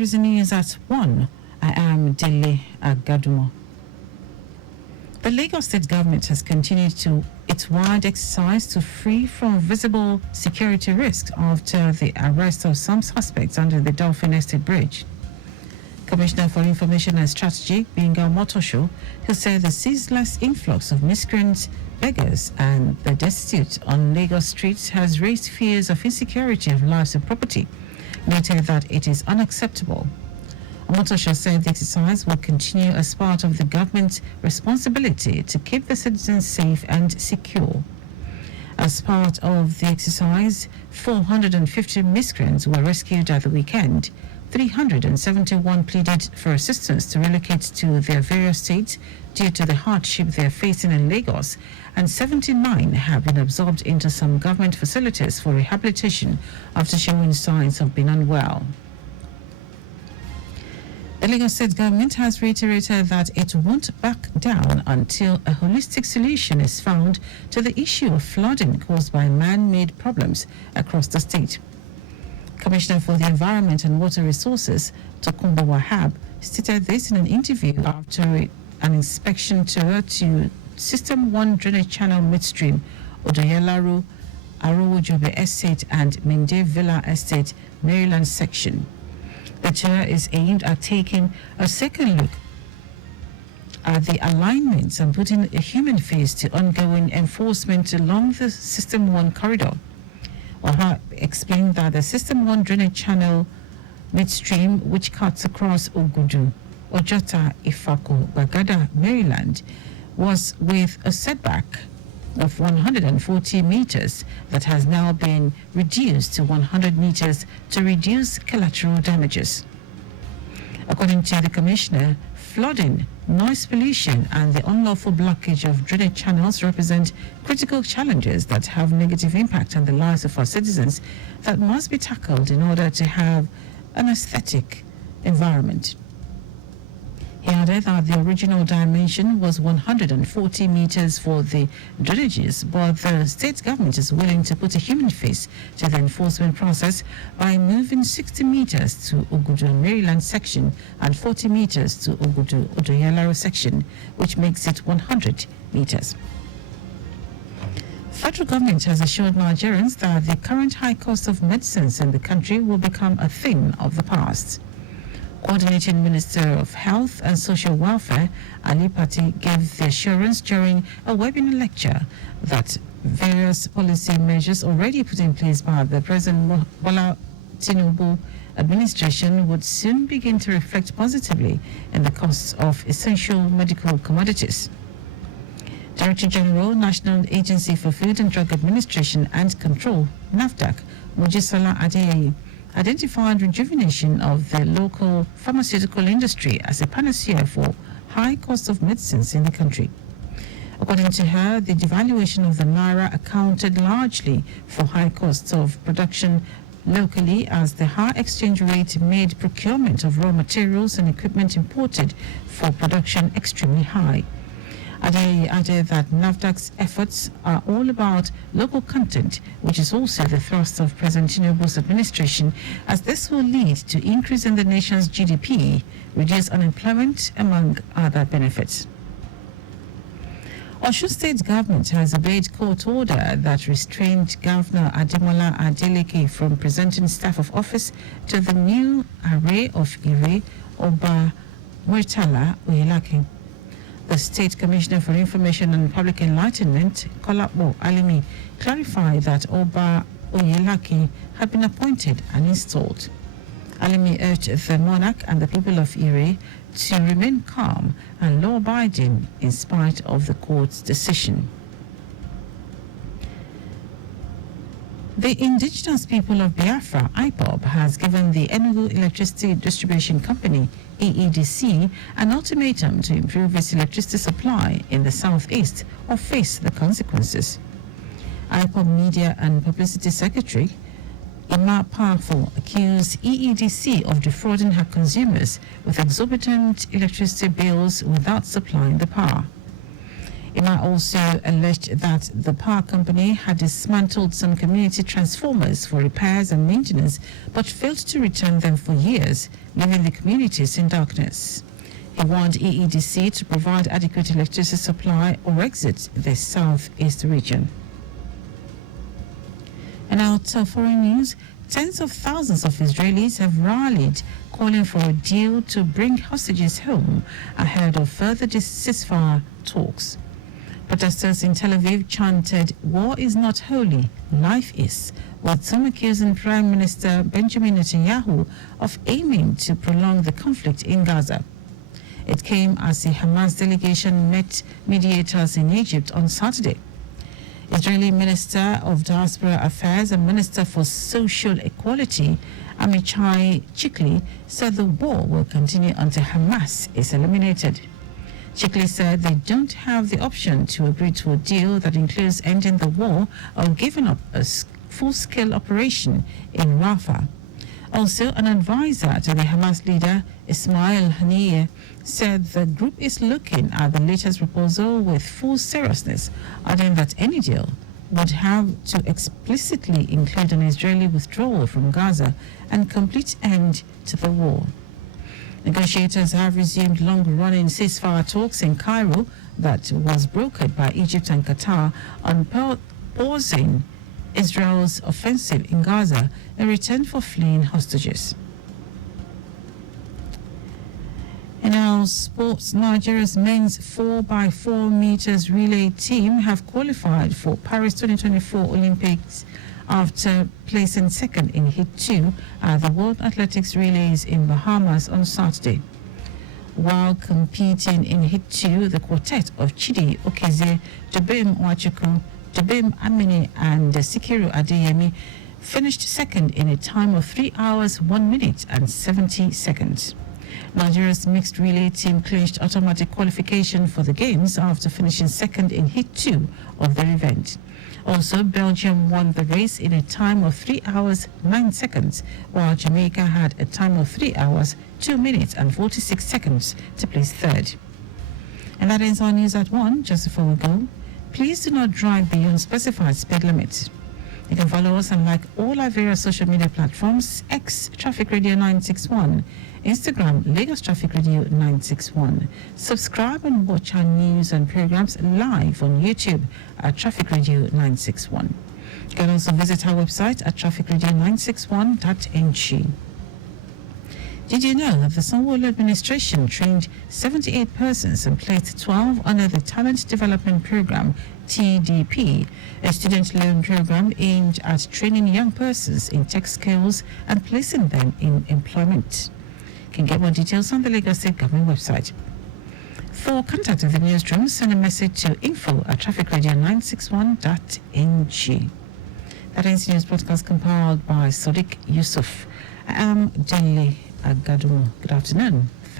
There is a news at 1. I am Dele Agadumo. The Lagos State government has continued its wide exercise to free from visible security risks after the arrest of some suspects under the Dolphin Estate Bridge. Commissioner for Information and Strategy, Benga Motosho, who said the ceaseless influx of miscreants, beggars, and the destitute on Lagos streets has raised fears of insecurity of lives and property, noted that it is unacceptable. Motosho said the exercise will continue as part of the government's responsibility to keep the citizens safe and secure. As part of the exercise, 450 miscreants were rescued at the weekend. 371 pleaded for assistance to relocate to their various states due to the hardship they are facing in Lagos, and 79 have been absorbed into some government facilities for rehabilitation after showing signs of being unwell. The Lagos State government has reiterated that it won't back down until a holistic solution is found to the issue of flooding caused by man-made problems across the state. Commissioner for the Environment and Water Resources, Tokunbo Wahab, stated this in an interview after an inspection tour to System 1 drainage channel midstream, Odoyelaru, Arowojobe Estate and Mende Villa Estate, Maryland section. The tour is aimed at taking a second look at the alignments and putting a human face to ongoing enforcement along the System 1 corridor. Wahab explained that the System 1 drainage channel midstream, which cuts across Ogudu, Ojota, Ifako, Bagada, Maryland, was with a setback of 140 meters that has now been reduced to 100 meters to reduce collateral damages. According to the commissioner, flooding, noise pollution and the unlawful blockage of drainage channels represent critical challenges that have negative impact on the lives of our citizens that must be tackled in order to have an aesthetic environment. He added that the original dimension was 140 meters for the drainages, but the state government is willing to put a human face to the enforcement process by moving 60 meters to Ogudu Maryland section and 40 meters to Ogudu Odoyelaru section, which makes it 100 meters. Federal government has assured Nigerians that the current high cost of medicines in the country will become a thing of the past. Coordinating Minister of Health and Social Welfare, Ali Pati, gave the assurance during a webinar lecture that various policy measures already put in place by the President Bola Tinubu administration would soon begin to reflect positively in the costs of essential medical commodities. Director General, National Agency for Food and Drug Administration and Control, NAFDAC, Mojisola Adeyeye, identified rejuvenation of the local pharmaceutical industry as a panacea for high cost of medicines in the country. According to her, the devaluation of the naira accounted largely for high costs of production locally, as the high exchange rate made procurement of raw materials and equipment imported for production extremely high. Adeyeye added that NAFDAC's efforts are all about local content, which is also the thrust of President Tinubu's administration, as this will lead to increase in the nation's GDP, reduce unemployment, among other benefits. Osun State government has obeyed court order that restrained Governor Ademola Adeleke from presenting staff of office to the new array of Ire, Oba Murtala Oyelaki. The State Commissioner for Information and Public Enlightenment, Kolapo Alimi, clarified that Oba Oyelaki had been appointed and installed. Alimi urged the monarch and the people of Ire to remain calm and law-abiding in spite of the court's decision. The indigenous people of Biafra, IPOB, has given the Enugu Electricity Distribution Company, EEDC, an ultimatum to improve its electricity supply in the southeast or face the consequences. IPOB Media and Publicity Secretary Ima Powerful accused EEDC of defrauding her consumers with exorbitant electricity bills without supplying the power. Ima also alleged that the power company had dismantled some community transformers for repairs and maintenance, but failed to return them for years, leaving the communities in darkness. He warned EEDC to provide adequate electricity supply or exit the southeast region. And now to foreign news. Tens of thousands of Israelis have rallied, calling for a deal to bring hostages home ahead of further ceasefire talks. Protesters in Tel Aviv chanted, "War is not holy, life is," with some accusing Prime Minister Benjamin Netanyahu of aiming to prolong the conflict in Gaza. It came as the Hamas delegation met mediators in Egypt on Saturday. Israeli Minister of Diaspora Affairs and Minister for Social Equality, Amichai Chikli, said the war will continue until Hamas is eliminated. Chikli said they don't have the option to agree to a deal that includes ending the war or giving up a full-scale operation in Rafah. Also, an advisor to the Hamas leader, Ismail Haniyeh, said the group is looking at the latest proposal with full seriousness, adding that any deal would have to explicitly include an Israeli withdrawal from Gaza and complete end to the war. Negotiators have resumed long-running ceasefire talks in Cairo that was brokered by Egypt and Qatar on pausing Israel's offensive in Gaza in return for fleeing hostages. In our sports, Nigeria's men's 4x4 meters relay team have qualified for Paris 2024 Olympics after placing second in Heat 2 at the World Athletics Relays in Bahamas on Saturday. While competing in Heat 2, the quartet of Chidi Okeze, Dubem Nwachukwu, Dubem Amini and Sikiru Adeyemi finished second in a time of 3 hours, 1 minute and 70 seconds. Nigeria's mixed relay team clinched automatic qualification for the Games after finishing second in Heat 2 of their event. Also, Belgium won the race in a time of 3 hours, 9 seconds, while Jamaica had a time of 3 hours, 2 minutes and 46 seconds to place third. And that ends our news at 1. Just before we go, please do not drive beyond specified speed limits. You can follow us and like all our various social media platforms: X Traffic Radio 961, Instagram Lagos Traffic Radio 961. Subscribe and watch our news and programs live on YouTube at Traffic Radio 961. You can also visit our website at trafficradio961.ng. Did you know that the Sanwo-Olu administration trained 78 persons and placed 12 under the Talent Development Program, TDP, a student loan program aimed at training young persons in tech skills and placing them in employment? You can get more details on the Lagos State Government website. For contact with the newsroom, send a message to info@trafficradio961.ng. That ends the news broadcast compiled by Sadiq Yusuf. I am Dele Agadumo. Good afternoon.